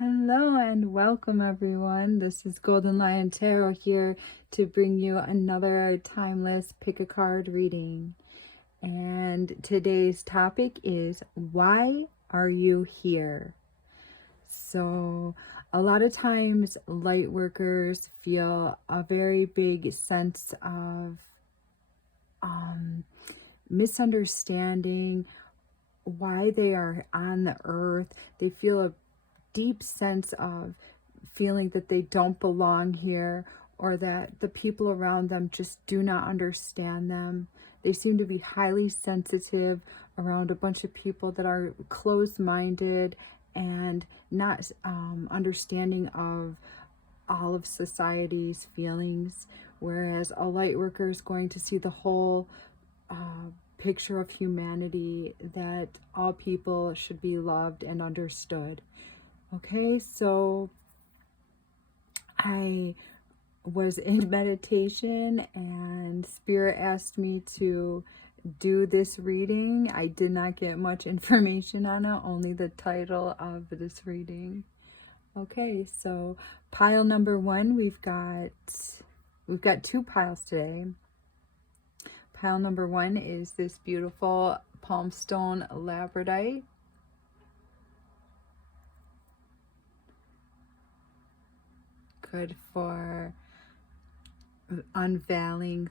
Hello and welcome everyone. This is Golden Lion Tarot here to bring you another timeless pick a card reading. And today's topic is, why are you here? So a lot of times light workers feel a very big sense of misunderstanding why they are on the earth. They feel a deep sense of feeling that they don't belong here, or that the people around them just do not understand them. They seem to be highly sensitive around a bunch of people that are closed-minded and not understanding of all of society's feelings, whereas a light worker is going to see the whole picture of humanity, that all people should be loved and understood. Okay, so I was in meditation and Spirit asked me to do this reading. I did not get much information on it, only the title of this reading. Okay, so pile number one, we've got two piles today. Pile number one is this beautiful palmstone labradorite. Good for unveiling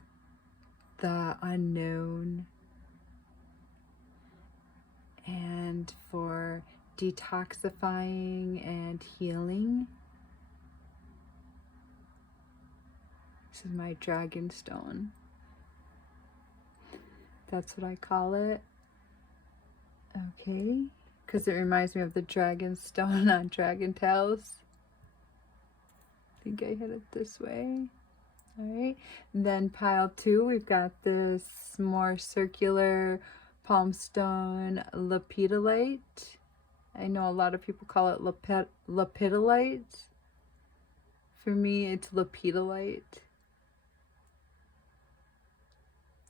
the unknown and for detoxifying and healing. This is my dragon stone. That's what I call it. Okay, because it reminds me of the dragon stone on Dragon Tales. I think I hit it this way. All right, then pile two, we've got this more circular palmstone lepidolite. I know a lot of people call it lepidolite. For me, it's lepidolite.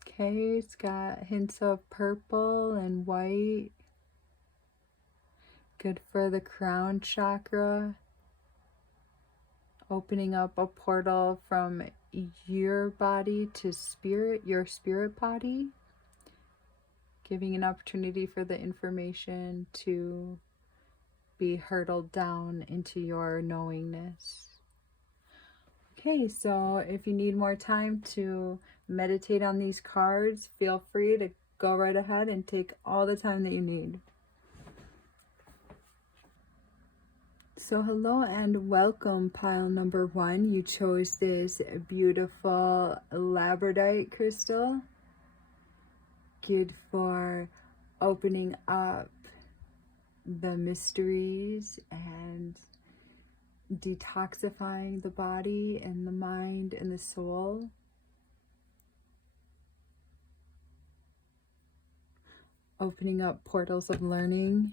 Okay, it's got hints of purple and white. Good for the crown chakra. Opening up a portal from your body to spirit, your spirit body. Giving an opportunity for the information to be hurtled down into your knowingness. Okay, so if you need more time to meditate on these cards, feel free to go right ahead and take all the time that you need. So hello and welcome, pile number one. You chose this beautiful labradorite crystal. Good for opening up the mysteries and detoxifying the body and the mind and the soul. Opening up portals of learning.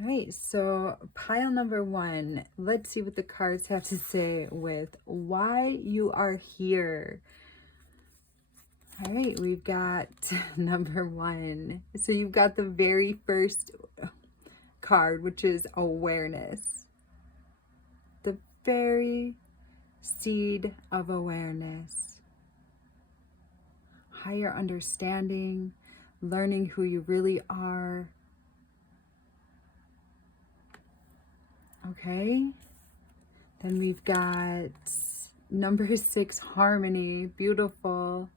All right, so pile number one, let's see what the cards have to say with why you are here. All right, we've got number one. So you've got the very first card, which is awareness. The very seed of awareness. Higher understanding, learning who you really are. Okay, then we've got number six, harmony, beautiful.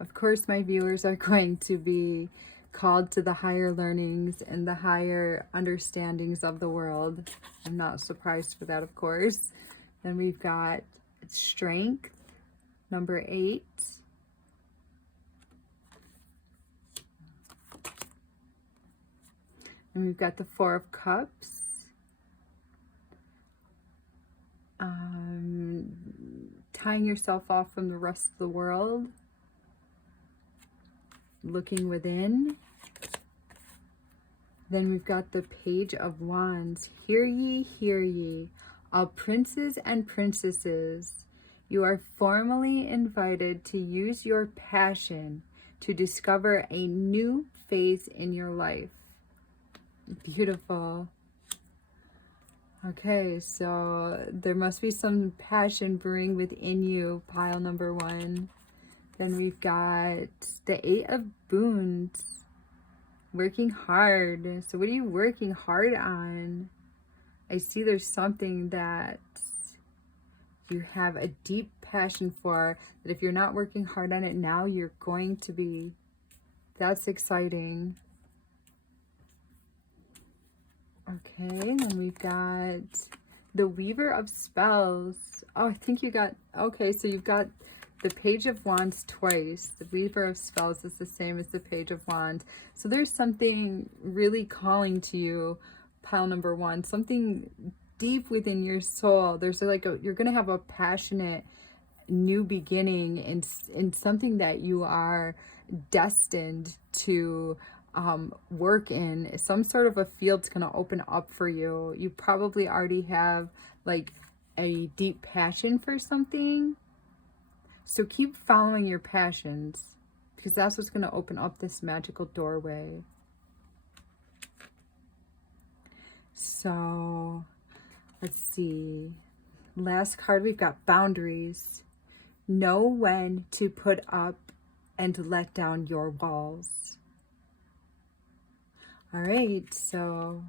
Of course, my viewers are going to be called to the higher learnings and the higher understandings of the world. I'm not surprised for that, of course. Then we've got strength, number eight. And we've got the Four of Cups. Tying yourself off from the rest of the world. Looking within. Then we've got the Page of Wands. Hear ye, all princes and princesses. You are formally invited to use your passion to discover a new phase in your life. Beautiful. Okay, so there must be some passion brewing within you, pile number 1. Then we've got the 8 of Boons. Working hard. So what are you working hard on? I see there's something that you have a deep passion for, that if you're not working hard on it now, you're going to be. That's exciting. Okay, then we've got the Weaver of Spells. Oh, I think you got, okay, so you've got the Page of Wands twice. The Weaver of Spells is the same as the Page of Wands. So there's something really calling to you, pile number 1. Something deep within your soul. There's like you're going to have a passionate new beginning in something that you are destined to work in. Some sort of a field's going to open up for you. You probably already have like a deep passion for something. So keep following your passions, because that's what's going to open up this magical doorway. So let's see. Last card, we've got boundaries. Know when to put up and let down your walls. All right, so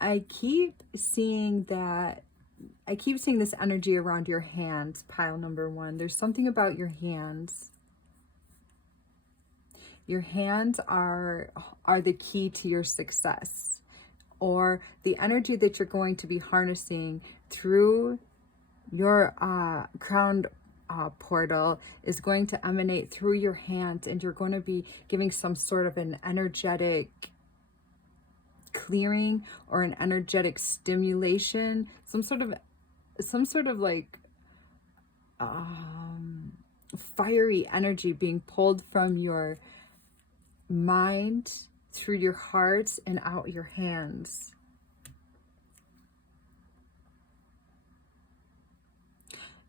I keep seeing this energy around your hands, pile number 1. There's something about your hands. Your hands are the key to your success, or the energy that you're going to be harnessing through your crown portal is going to emanate through your hands, and you're going to be giving some sort of an energetic clearing or an energetic stimulation, some sort of like fiery energy being pulled from your mind through your heart and out your hands.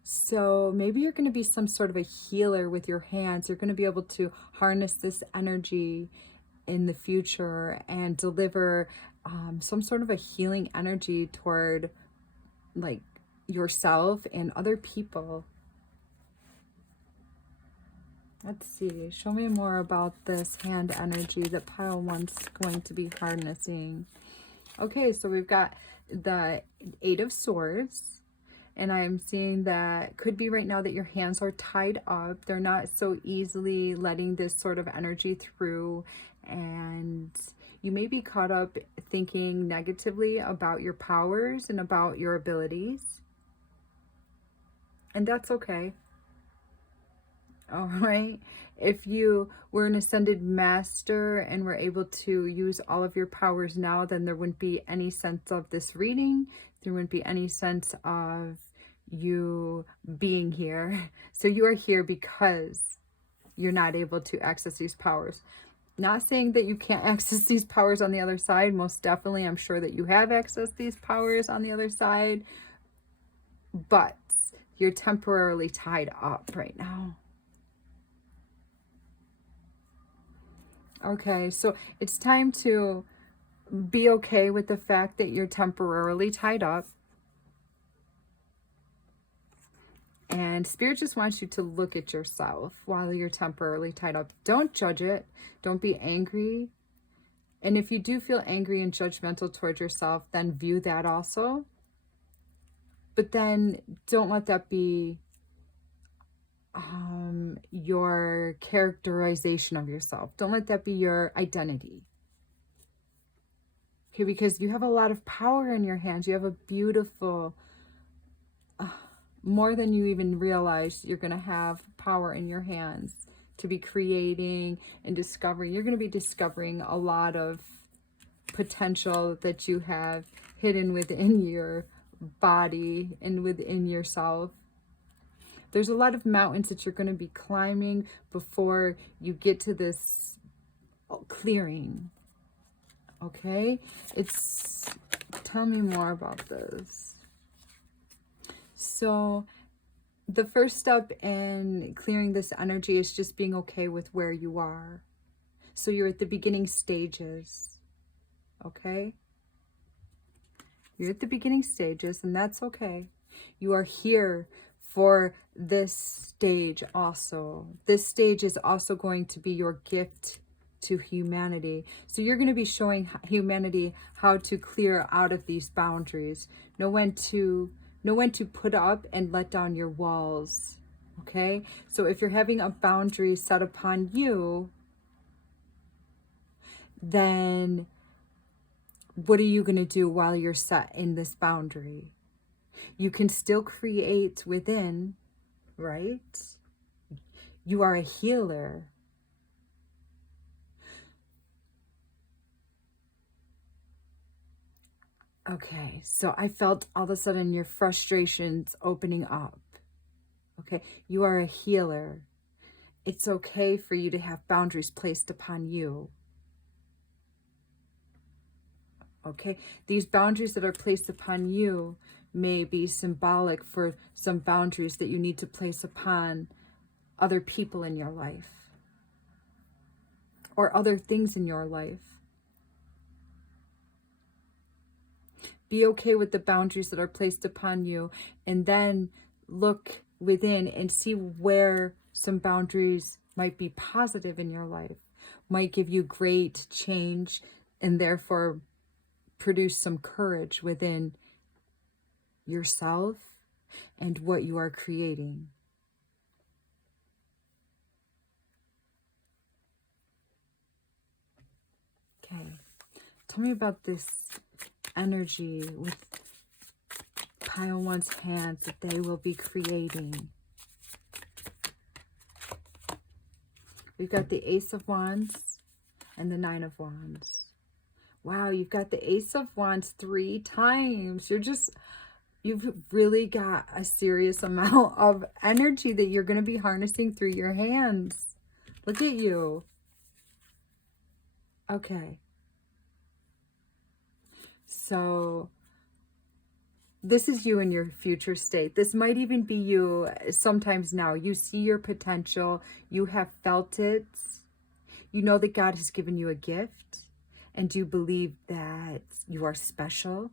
So maybe you're going to be some sort of a healer with your hands. You're going to be able to harness this energy in the future and deliver some sort of a healing energy toward like yourself and other people. Let's see. Show me more about this hand energy that pile 1's going to be harnessing. Okay, so we've got the 8 of Swords. And I'm seeing that could be right now that your hands are tied up. They're not so easily letting this sort of energy through. And you may be caught up thinking negatively about your powers and about your abilities. And that's okay. All right. If you were an ascended master and were able to use all of your powers now, then there wouldn't be any sense of this reading. There wouldn't be any sense of you being here. So you are here because you're not able to access these powers. Not saying that you can't access these powers on the other side. Most definitely, I'm sure that you have accessed these powers on the other side. But you're temporarily tied up right now. Okay, so it's time to be okay with the fact that you're temporarily tied up. And Spirit just wants you to look at yourself while you're temporarily tied up. Don't judge it. Don't be angry. And if you do feel angry and judgmental towards yourself, then view that also. But then don't let that be your characterization of yourself. Don't let that be your identity. Okay, because you have a lot of power in your hands. You have a beautiful, more than you even realize, you're going to have power in your hands to be creating and discovering. You're going to be discovering a lot of potential that you have hidden within your body and within yourself. There's a lot of mountains that you're going to be climbing before you get to this clearing. Okay? Tell me more about this. So the first step in clearing this energy is just being okay with where you are. So you're at the beginning stages, okay? You're at the beginning stages, and that's okay. You are here for this stage also. This stage is also going to be your gift to humanity. So you're going to be showing humanity how to clear out of these boundaries. Know when to put up and let down your walls. Okay? So if you're having a boundary set upon you, then what are you going to do while you're set in this boundary? You can still create within, right? You are a healer. Okay, so I felt all of a sudden your frustrations opening up. Okay, you are a healer. It's okay for you to have boundaries placed upon you. Okay, these boundaries that are placed upon you may be symbolic for some boundaries that you need to place upon other people in your life or other things in your life. Be okay with the boundaries that are placed upon you, and then look within and see where some boundaries might be positive in your life, might give you great change, and therefore produce some courage within yourself and what you are creating. Okay, tell me about this energy with pile one's hands that they will be creating. We've got the Ace of Wands and the Nine of Wands. Wow, you've got the Ace of Wands 3 times. You've really got a serious amount of energy that you're going to be harnessing through your hands. Look at you. Okay. So this is you in your future state. This might even be you sometimes now. You see your potential. You have felt it. You know that God has given you a gift. And you believe that you are special.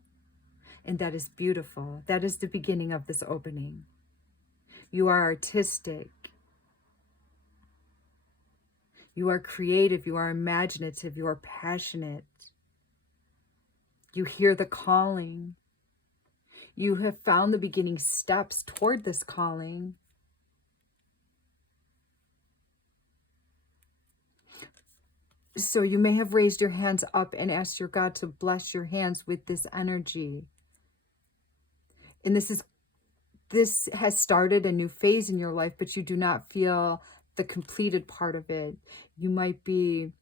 And that is beautiful. That is the beginning of this opening. You are artistic. You are creative. You are imaginative. You are passionate. You hear the calling. You have found the beginning steps toward this calling. So you may have raised your hands up and asked your God to bless your hands with this energy. And this has started a new phase in your life, but you do not feel the completed part of it. You might be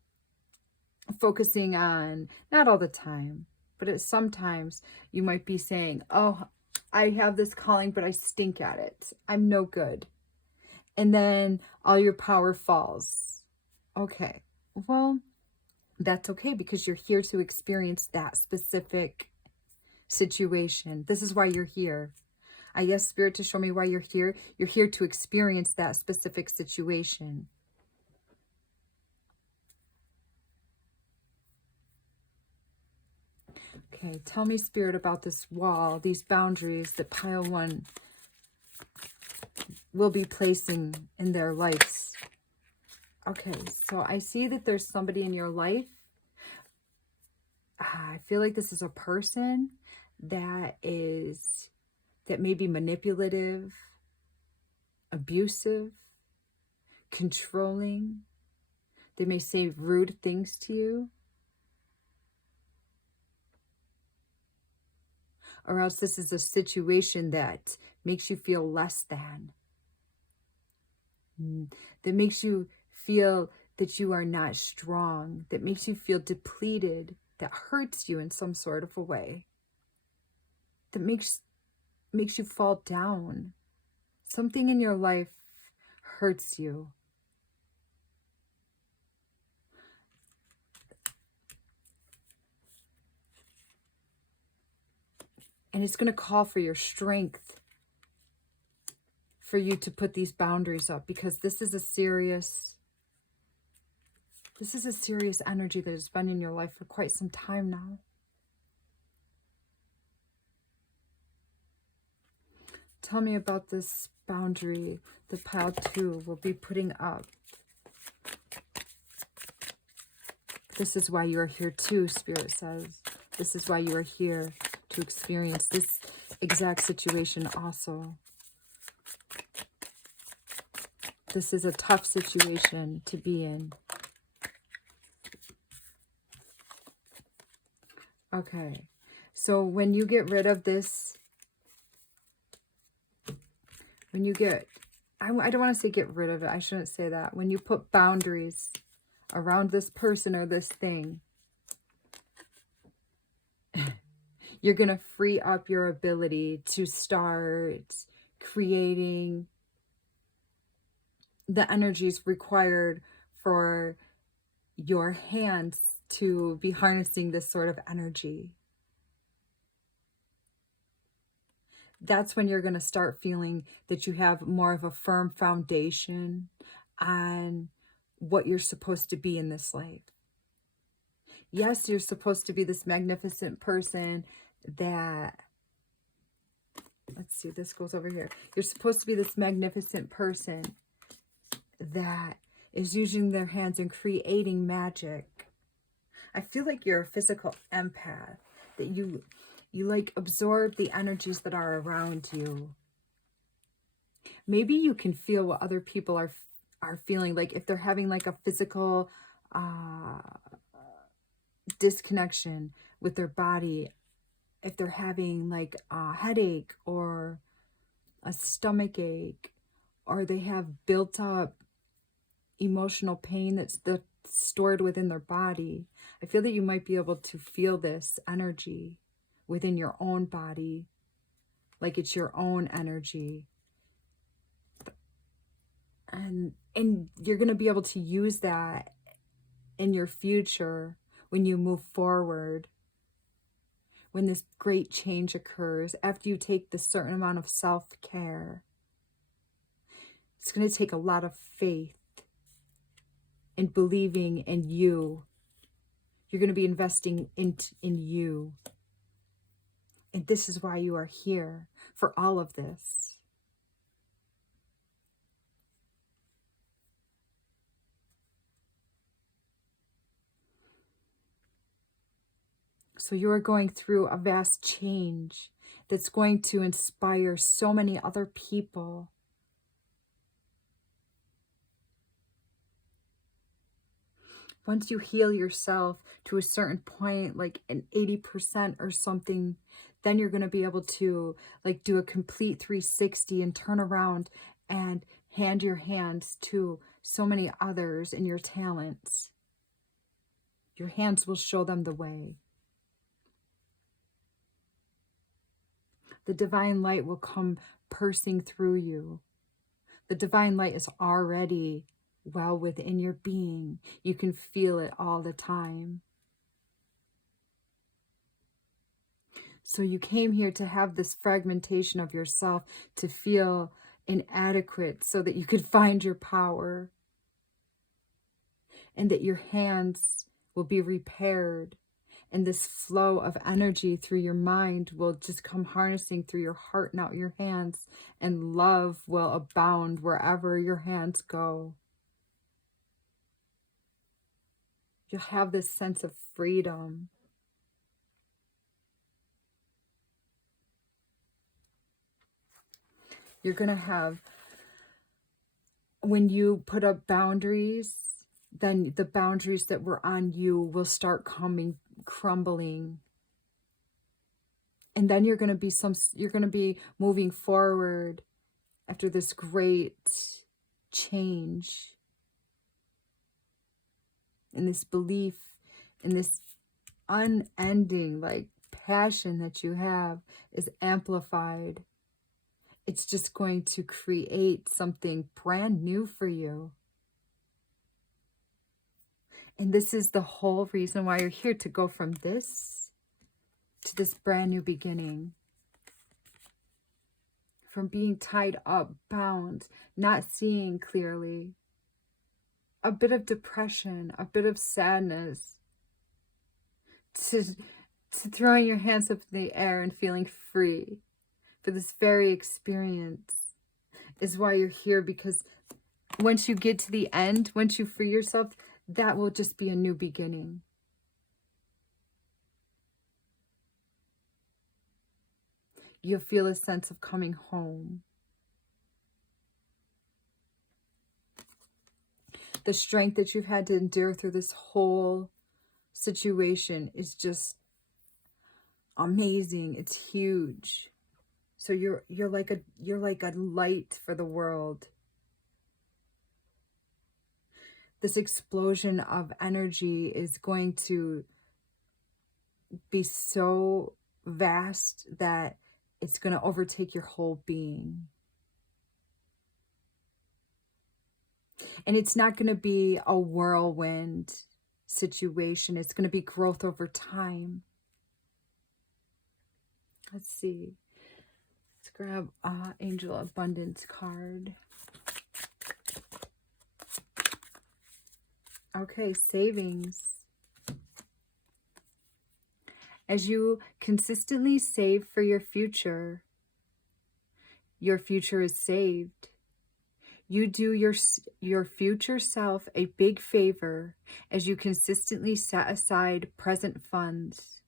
focusing on, not all the time, but sometimes you might be saying, oh, I have this calling, but I stink at it. I'm no good. And then all your power falls. Okay, well, that's okay, because you're here to experience that specific situation. This is why you're here. I asked Spirit to show me why you're here. You're here to experience that specific situation. Okay, tell me, Spirit, about this wall, these boundaries that pile one will be placing in their lives. Okay, so I see that there's somebody in your life. I feel like this is a person that may be manipulative, abusive, controlling. They may say rude things to you. Or else this is a situation that makes you feel less than. That makes you feel that you are not strong. That makes you feel depleted. That hurts you in some sort of a way. That makes you fall down. Something in your life hurts you. And it's going to call for your strength for you to put these boundaries up, because this is a serious This is a serious energy that has been in your life for quite some time now. Tell me about this boundary that pile 2 will be putting up. This is why you are here too, Spirit says. This is why you are here, to experience this exact situation also. This is a tough situation to be in. Okay, so when you get rid of this, when you get, I don't want to say get rid of it, I shouldn't say that. When you put boundaries around this person or this thing, you're going to free up your ability to start creating the energies required for your hands to be harnessing this sort of energy. That's when you're going to start feeling that you have more of a firm foundation on what you're supposed to be in this life. Yes, you're supposed to be this magnificent person that, let's see, this goes over here. You're supposed to be this magnificent person that is using their hands and creating magic. I feel like you're a physical empath, that you like absorb the energies that are around you. Maybe you can feel what other people are feeling, like if they're having like a physical disconnection with their body, if they're having like a headache or a stomach ache, or they have built up emotional pain that's stored within their body. I feel that you might be able to feel this energy within your own body, like it's your own energy. And you're going to be able to use that in your future when you move forward, when this great change occurs, after you take this certain amount of self-care. It's going to take a lot of faith in believing in you. You're going to be investing in you. And this is why you are here, for all of this. So you are going through a vast change that's going to inspire so many other people. Once you heal yourself to a certain point, like an 80% or something, then you're going to be able to like do a complete 360 and turn around and hand your hands to so many others in your talents. Your hands will show them the way. The divine light will come piercing through you. The divine light is already well within your being. You can feel it all the time. So you came here to have this fragmentation of yourself, to feel inadequate so that you could find your power, and that your hands will be repaired, and this flow of energy through your mind will just come harnessing through your heart and out your hands, and love will abound wherever your hands go. You'll have this sense of freedom. You're going to have, when you put up boundaries, then the boundaries that were on you will start crumbling. And then you're going to be moving forward after this great change. And this belief, and this unending like passion that you have is amplified. It's just going to create something brand new for you. And this is the whole reason why you're here, to go from this to this brand new beginning. From being tied up, bound, not seeing clearly, a bit of depression, a bit of sadness, to throwing your hands up in the air and feeling free for this very experience is why you're here. Because once you get to the end, once you free yourself, that will just be a new beginning. You'll feel a sense of coming home. The strength that you've had to endure through this whole situation is just amazing. It's huge. So you're like a light for the world. This explosion of energy is going to be so vast that it's going to overtake your whole being. And it's not going to be a whirlwind situation. It's going to be growth over time. Let's see. Let's grab Angel Abundance card. Okay, savings. As you consistently save for your future is saved. You do your future self a big favor as you consistently set aside present funds.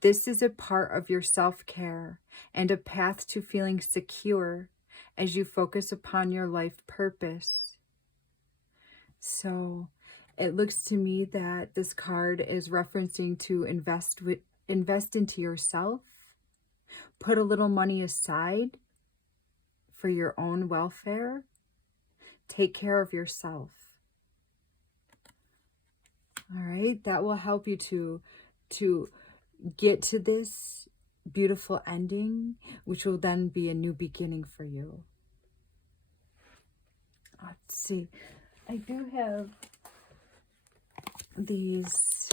This is a part of your self-care and a path to feeling secure as you focus upon your life purpose. So it looks to me that this card is referencing to invest into yourself, put a little money aside for your own welfare, take care of yourself. All right, that will help you to get to this beautiful ending, which will then be a new beginning for you. Let's see. I do have these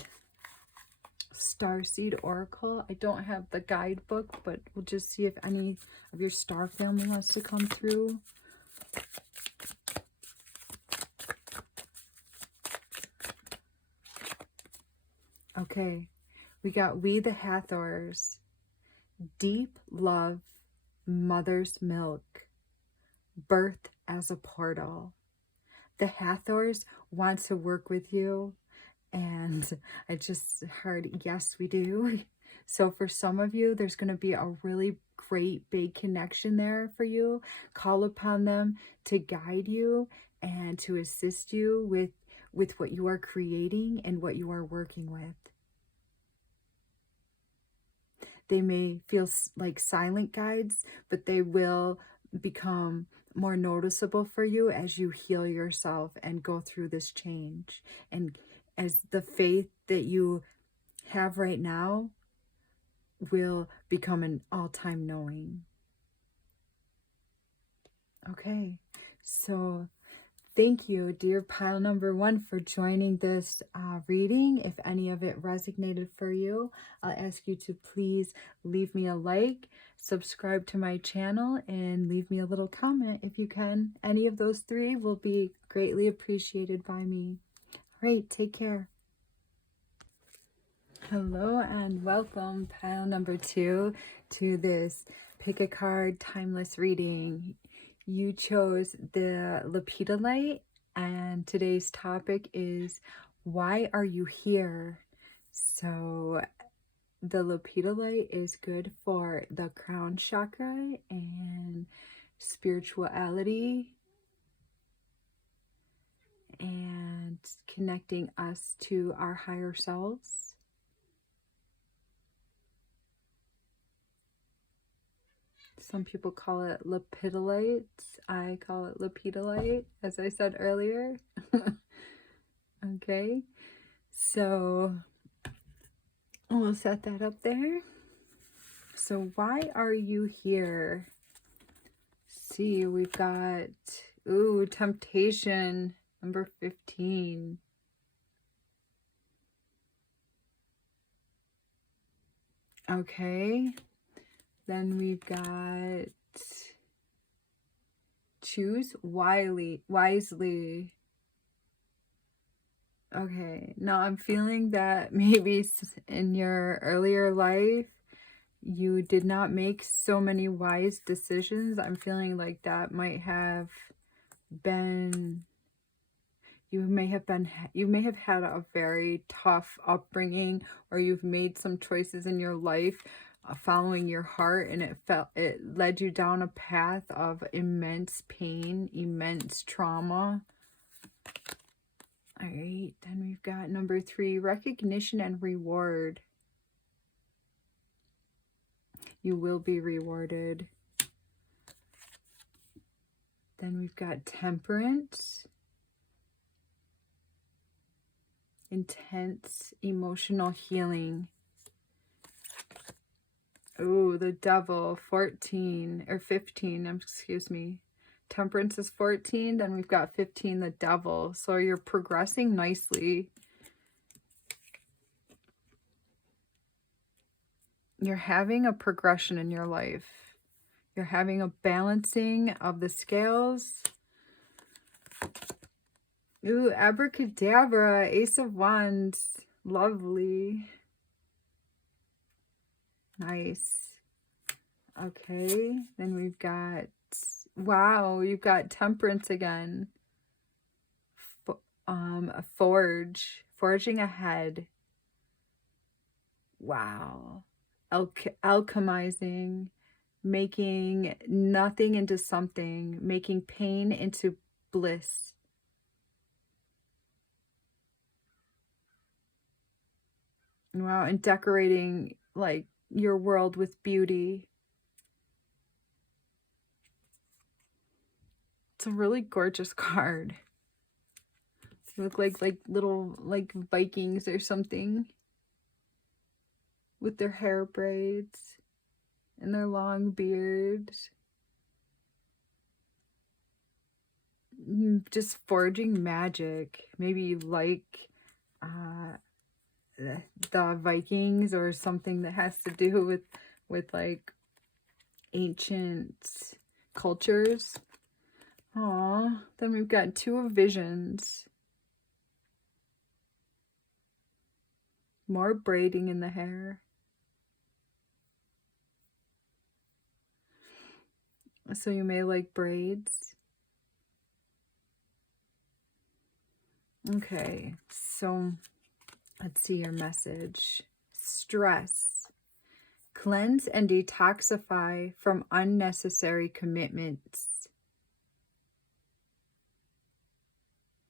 Starseed Oracle. I don't have the guidebook, but we'll just see if any of your star family wants to come through. Okay, we got We the Hathors. Deep love, mother's milk, birth as a portal. The Hathors want to work with you, and I just heard, yes, we do. So for some of you, there's going to be a really great big connection there for you. Call upon them to guide you and to assist you with what you are creating and what you are working with. They may feel like silent guides, but they will become more noticeable for you as you heal yourself and go through this change. And as the faith that you have right now will become an all-time knowing. Okay, so thank you, dear pile number 1, for joining this reading. If any of it resonated for you, I'll ask you to please leave me a like, subscribe to my channel, and leave me a little comment if you can. Any of those 3 will be greatly appreciated by me. All right, take care. Hello and welcome, pile number 2, to this pick a card timeless reading. You chose the Lepidolite, and today's topic is, why are you here? So the Lepidolite is good for the crown chakra and spirituality and connecting us to our higher selves. Some people call it lepidolite. I call it lepidolite, as I said earlier. Okay, so we'll set that up there. So why are you here? See, we've got, ooh, temptation, number 15. Okay. Then we've got choose wisely. Okay, now I'm feeling that maybe in your earlier life, you did not make so many wise decisions. I'm feeling like that might have been, you may have had a very tough upbringing, or you've made some choices in your life following your heart, and it led you down a path of immense pain, immense trauma. All right, then we've got number 3, recognition and reward. You will be rewarded. Then we've got temperance, intense emotional healing. Oh, the devil, 14 or 15, excuse me. Temperance is 14, then we've got 15, the devil. So you're progressing nicely. You're having a progression in your life. You're having a balancing of the scales. Ooh, abracadabra, Ace of Wands. Lovely. Nice. Okay, then we've got, wow, you've got temperance again. Forging ahead. Wow. Alchemizing, making nothing into something, making pain into bliss. Wow, and decorating like your world with beauty. It's a really gorgeous card. They look like little like Vikings or something with their hair braids and their long beards. Just forging magic. Maybe you like the Vikings or something that has to do with like ancient cultures. Aw, then we've got 2 of visions. More braiding in the hair. So you may like braids. Okay, so let's see your message. Stress. Cleanse and detoxify from unnecessary commitments.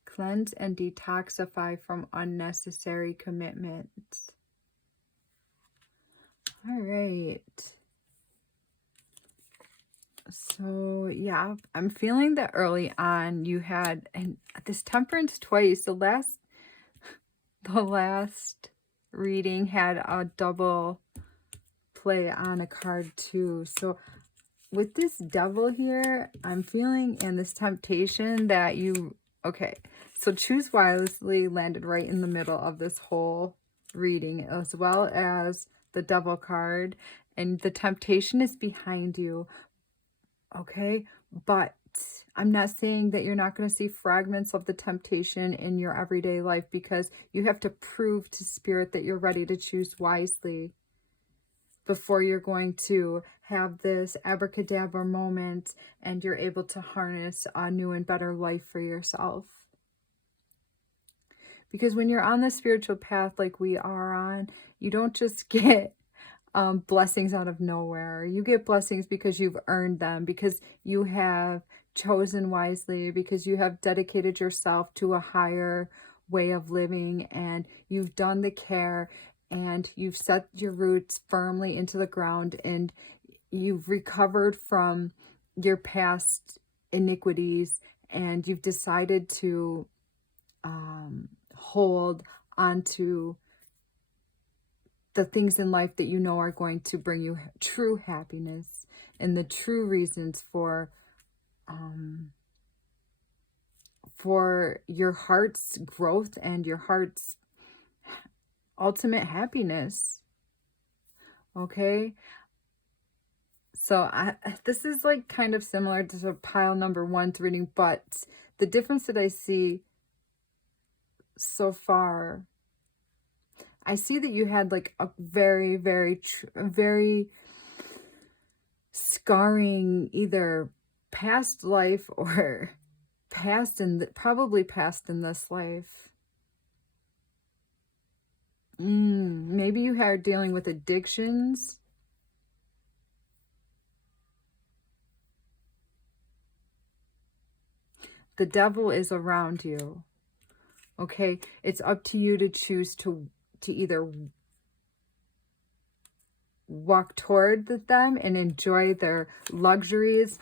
Cleanse and detoxify from unnecessary commitments. All right. So yeah, I'm feeling that early on you had, and this temperance twice, the last reading had a double play on a card too. So with this devil here, I'm feeling, and this temptation that you, okay, so choose wisely landed right in the middle of this whole reading, as well as the devil card, and the temptation is behind you. Okay, but I'm not saying that you're not going to see fragments of the temptation in your everyday life, because you have to prove to spirit that you're ready to choose wisely before you're going to have this abracadabra moment and you're able to harness a new and better life for yourself. Because when you're on the spiritual path like we are on, you don't just get blessings out of nowhere. You get blessings because you've earned them, because you have chosen wisely, because you have dedicated yourself to a higher way of living, and you've done the care, and you've set your roots firmly into the ground, and you've recovered from your past iniquities, and you've decided to hold onto the things in life that you know are going to bring you true happiness, and the true reasons for your heart's growth and your heart's ultimate happiness. Okay, so this is like kind of similar to pile number 1's reading, but the difference that I see so far. I see that you had like a very, very scarring either past life or probably past in this life. Maybe you are dealing with addictions. The devil is around you. Okay, it's up to you to choose to either walk toward them and enjoy their luxuries,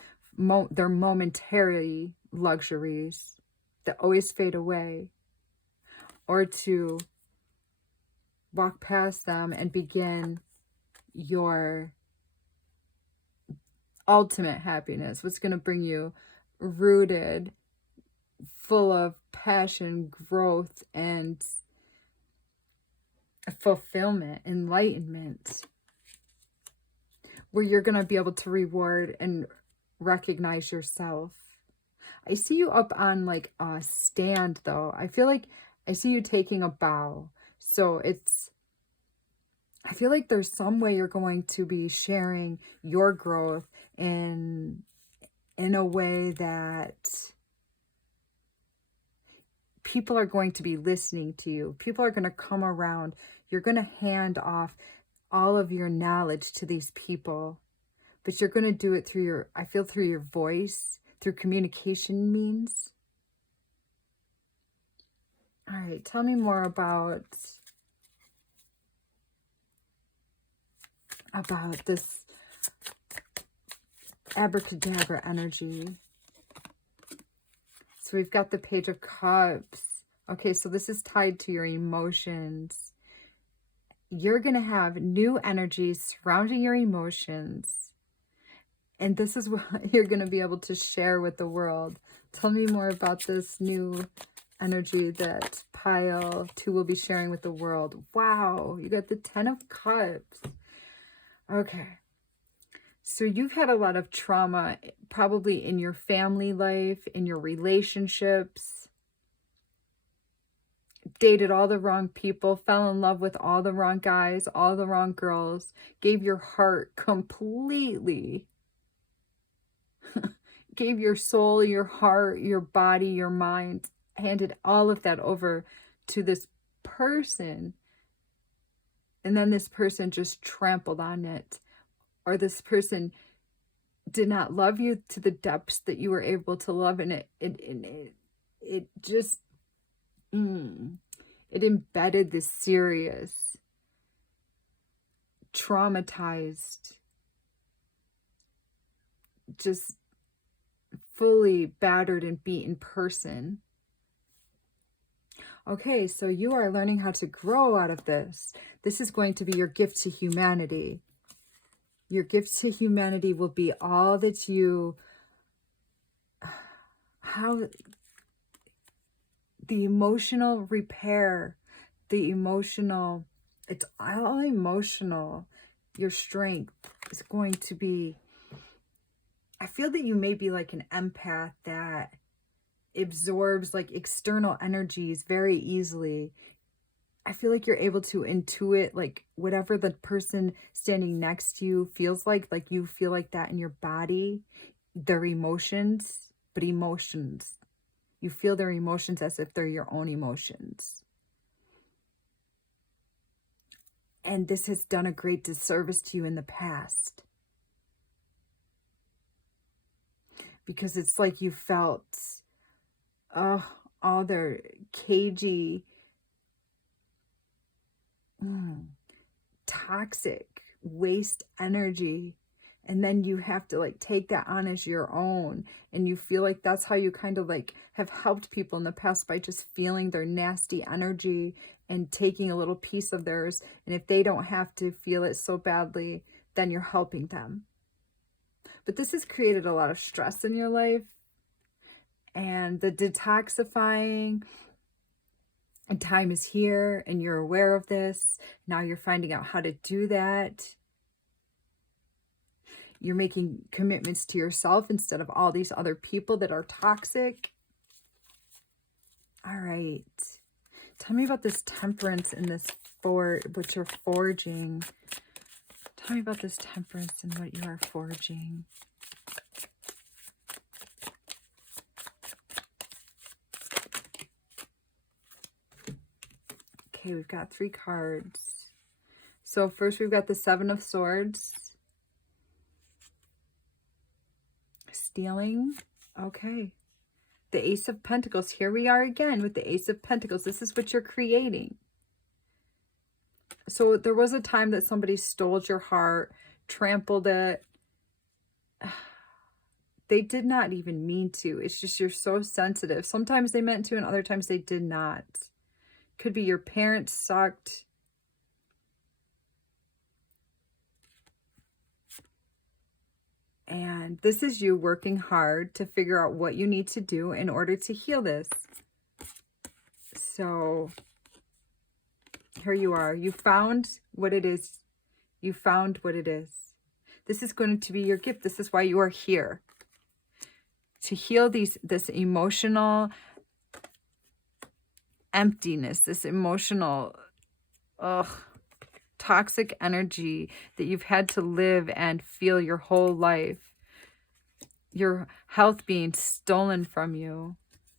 their momentary luxuries that always fade away, or to walk past them and begin your ultimate happiness, what's going to bring you rooted, full of passion, growth, and fulfillment, enlightenment, where you're going to be able to reward and recognize yourself. I see you up on like a stand though. I feel like I see you taking a bow. So I feel like there's some way you're going to be sharing your growth in a way that people are going to be listening to you. People are going to come around. You're going to hand off all of your knowledge to these people, but you're going to do it through through your voice, through communication means. All right, tell me more about this abracadabra energy. So we've got the Page of Cups. Okay, so this is tied to your emotions. You're going to have new energies surrounding your emotions. And this is what you're going to be able to share with the world. Tell me more about this new energy that pile 2 will be sharing with the world. Wow, you got the 10 of Cups. Okay. So you've had a lot of trauma, probably in your family life, in your relationships, dated all the wrong people, fell in love with all the wrong guys, all the wrong girls, gave your heart completely, gave your soul, your heart, your body, your mind, handed all of that over to this person. And then this person just trampled on it. Or this person did not love you to the depths that you were able to love. And it just, it embedded this serious, traumatized, just fully battered and beaten person. Okay, so you are learning how to grow out of this. This is going to be your gift to humanity. Your gift to humanity will be all that the emotional repair, it's all emotional. Your strength is going to be, I feel that you may be like an empath that absorbs like external energies very easily. I feel like you're able to intuit like whatever the person standing next to you feels like you feel like that in your body, their emotions, but emotions. You feel their emotions as if they're your own emotions. And this has done a great disservice to you in the past. Because it's like you felt all their cagey, toxic waste energy, and then you have to like take that on as your own, and you feel like that's how you kind of like have helped people in the past, by just feeling their nasty energy and taking a little piece of theirs. And if they don't have to feel it so badly, then you're helping them. But this has created a lot of stress in your life, and the detoxifying and time is here, and you're aware of this. Now you're finding out how to do that. You're making commitments to yourself instead of all these other people that are toxic. All right. Tell me about this temperance and this what you're forging. Tell me about this temperance and what you are forging. Okay, we've got 3 cards. So first we've got the 7 of Swords. Stealing. Okay. The Ace of Pentacles. Here we are again with the Ace of Pentacles. This is what you're creating. So there was a time that somebody stole your heart, trampled it. They did not even mean to. It's just you're so sensitive. Sometimes they meant to and other times they did not. Could be your parents sucked. And this is you working hard to figure out what you need to do in order to heal this. So here you are. You found what it is. You found what it is. This is going to be your gift. This is why you are here. To heal this emotional emptiness, this emotional toxic energy that you've had to live and feel your whole life. Your health being stolen from you.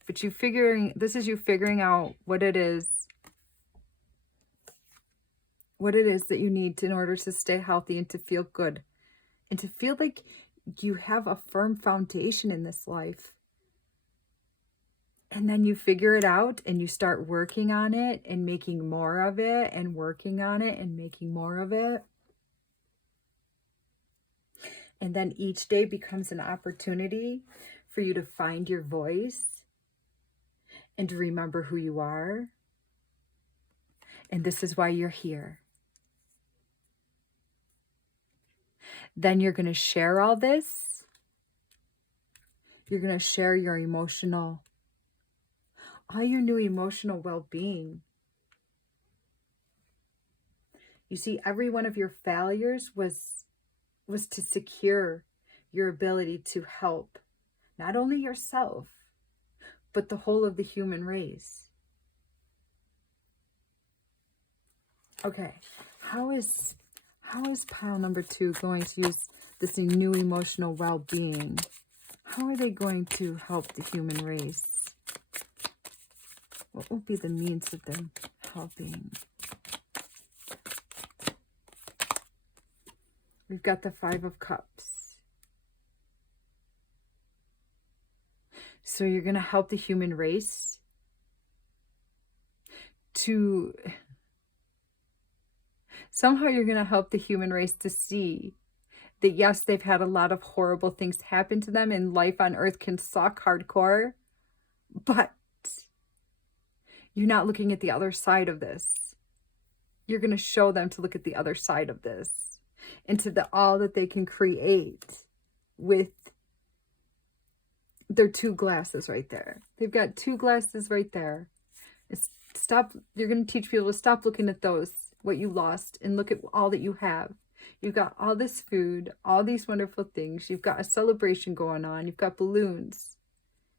But this is you figuring out what it is that you need in order to stay healthy and to feel good. And to feel like you have a firm foundation in this life. And then you figure it out and you start working on it and making more of it and working on it and making more of it. And then each day becomes an opportunity for you to find your voice and to remember who you are. And this is why you're here. Then you're going to share all this. You're going to share your all your new emotional well-being. You see, every one of your failures was to secure your ability to help not only yourself, but the whole of the human race. Okay, how is pile number 2 going to use this new emotional well-being? How are they going to help the human race? What will be the means of them helping? We've got the 5 of Cups. So you're going to help the human race somehow you're going to help the human race to see that yes, they've had a lot of horrible things happen to them and life on earth can suck hardcore, but you're not looking at the other side of this. You're going to show them to look at the other side of this and to all that they can create with their 2 glasses right there. They've got 2 glasses right there. You're going to teach people to stop looking at what you lost, and look at all that you have. You've got all this food, all these wonderful things. You've got a celebration going on. You've got balloons.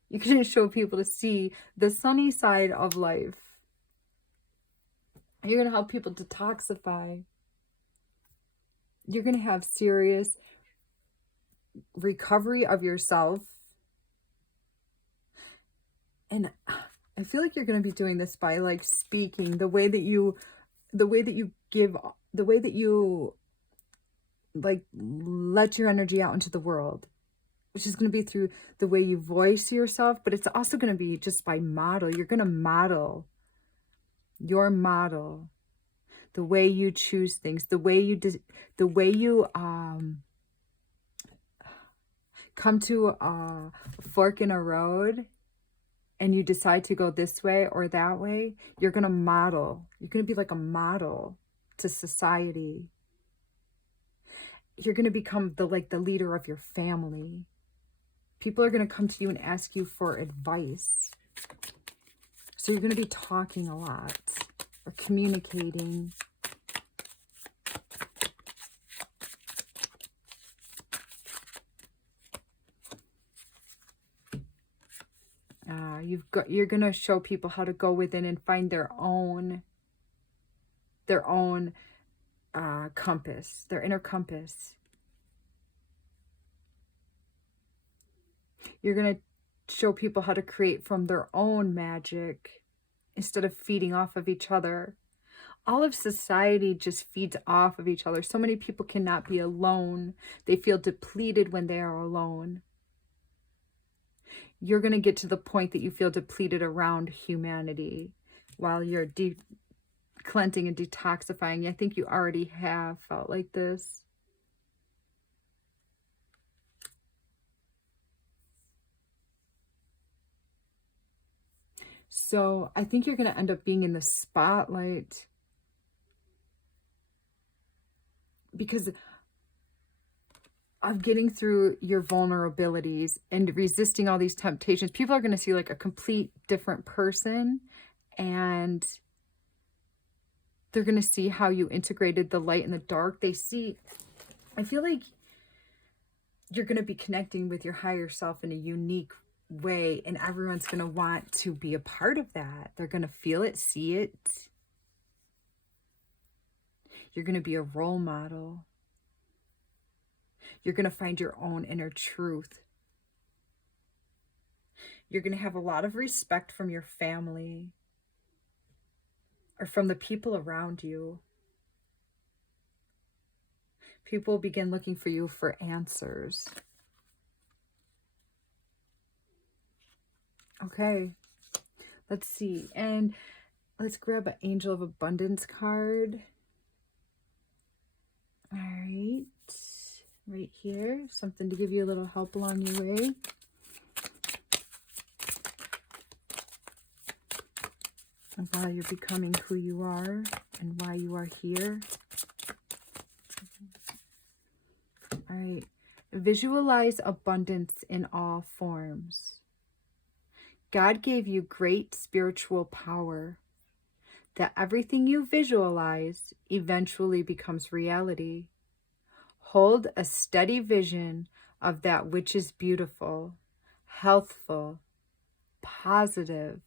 You can show people to see the sunny side of life. You're going to help people detoxify. You're going to have serious recovery of yourself. And I feel like you're going to be doing this by like speaking, the way that you give, the way that you like let your energy out into the world, which is going to be through the way you voice yourself, but it's also going to be just by model. You're going to model the way you choose things, the way you come to a fork in a road and you decide to go this way or that way. You're going to model. You're going to be like a model to society. You're going to become the leader of your family. People are going to come to you and ask you for advice. So you're going to be talking a lot or communicating. Yeah, you're going to show people how to go within and find their own compass, their inner compass. You're going to show people how to create from their own magic instead of feeding off of each other. All of society just feeds off of each other. So many people cannot be alone. They feel depleted when they are alone. You're going to get to the point that you feel depleted around humanity while you're cleansing and detoxifying. I think you already have felt like this. So I think you're going to end up being in the spotlight because of getting through your vulnerabilities and resisting all these temptations. People are going to see like a complete different person, and they're going to see how you integrated the light and the dark. I feel like you're going to be connecting with your higher self in a unique way, and everyone's going to want to be a part of that. They're going to feel it, see it. You're going to be a role model. You're going to find your own inner truth. You're going to have a lot of respect from your family or from the people around you. People begin looking for you for answers. Okay, let's see. And let's grab an Angel of Abundance card. All right. Right here. Something to give you a little help along your way. And while you're becoming who you are and why you are here. All right. Visualize abundance in all forms. God gave you great spiritual power that everything you visualize eventually becomes reality. Hold a steady vision of that which is beautiful, healthful, positive,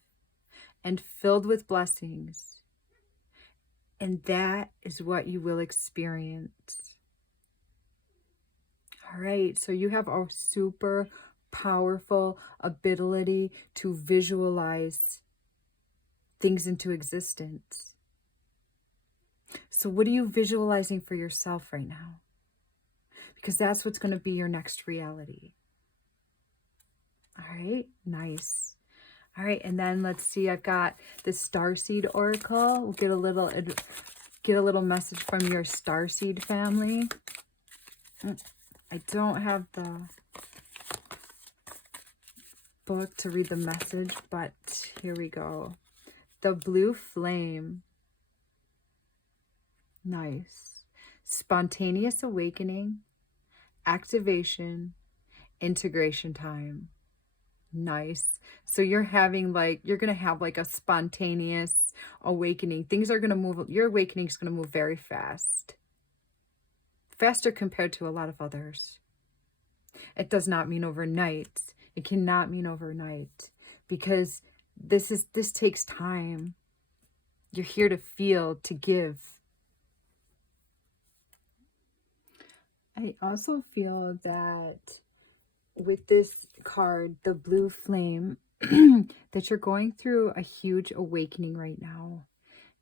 and filled with blessings. And that is what you will experience. All right, so you have a super powerful ability to visualize things into existence. So what are you visualizing for yourself right now? Because that's what's going to be your next reality. All right, nice. All right, and then let's see, I've got the Starseed Oracle. We'll get a little message from your Starseed family. I don't have the book to read the message, but here we go. The Blue Flame. Nice. Spontaneous awakening, activation, integration time. Nice. So you're having you're going to have like a spontaneous awakening. Things are going to move. Your awakening is going to move very fast. Faster compared to a lot of others. It does not mean overnight. It cannot mean overnight because this takes time. You're here to feel, to give. I also feel that with this card, the Blue Flame, that you're going through a huge awakening right now.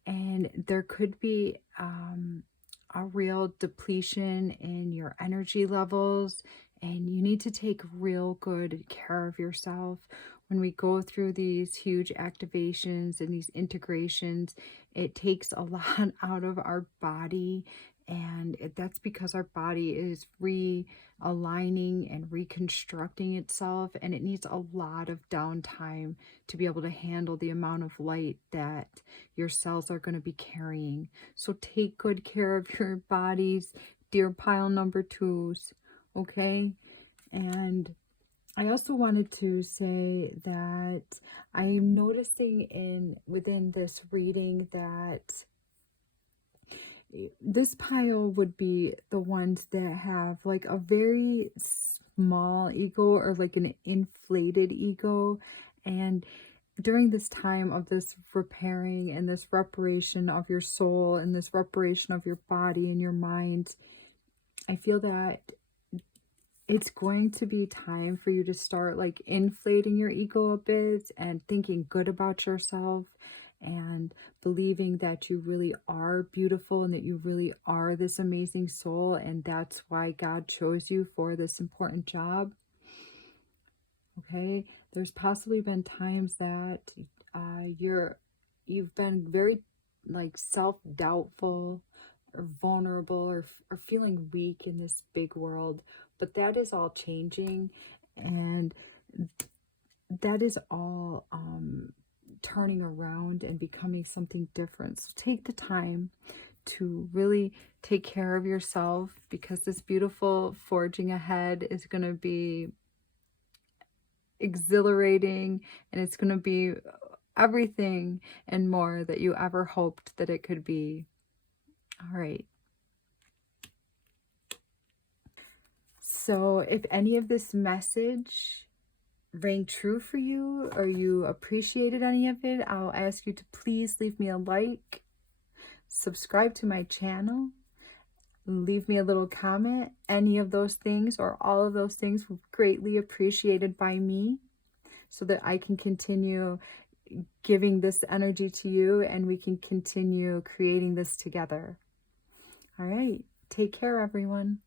And there could be a real depletion in your energy levels, and you need to take real good care of yourself. When we go through these huge activations and these integrations, it takes a lot out of our body, and that's because our body is realigning and reconstructing itself, and it needs a lot of downtime to be able to handle the amount of light that your cells are going to be carrying. So take good care of your bodies, dear pile number 2s, okay? And I also wanted to say that I'm noticing within this reading that this pile would be the ones that have like a very small ego or like an inflated ego, And during this time of this repairing and this reparation of your soul and this reparation of your body and your mind, I feel that it's going to be time for you to start like inflating your ego a bit and thinking good about yourself and believing that you really are beautiful and that you really are this amazing soul, and that's why God chose you for this important job. Okay, there's possibly been times that you've been very like self-doubtful or vulnerable or feeling weak in this big world, but that is all changing, and that is all turning around and becoming something different. So take the time to really take care of yourself, because this beautiful forging ahead is going to be exhilarating, and it's going to be everything and more that you ever hoped that it could be. All right. So if any of this message rang true for you or you appreciated any of it, I'll ask you to please leave me a like, subscribe to my channel, leave me a little comment. Any of those things or all of those things will be greatly appreciated by me, so that I can continue giving this energy to you and we can continue creating this together. All right. Take care, everyone.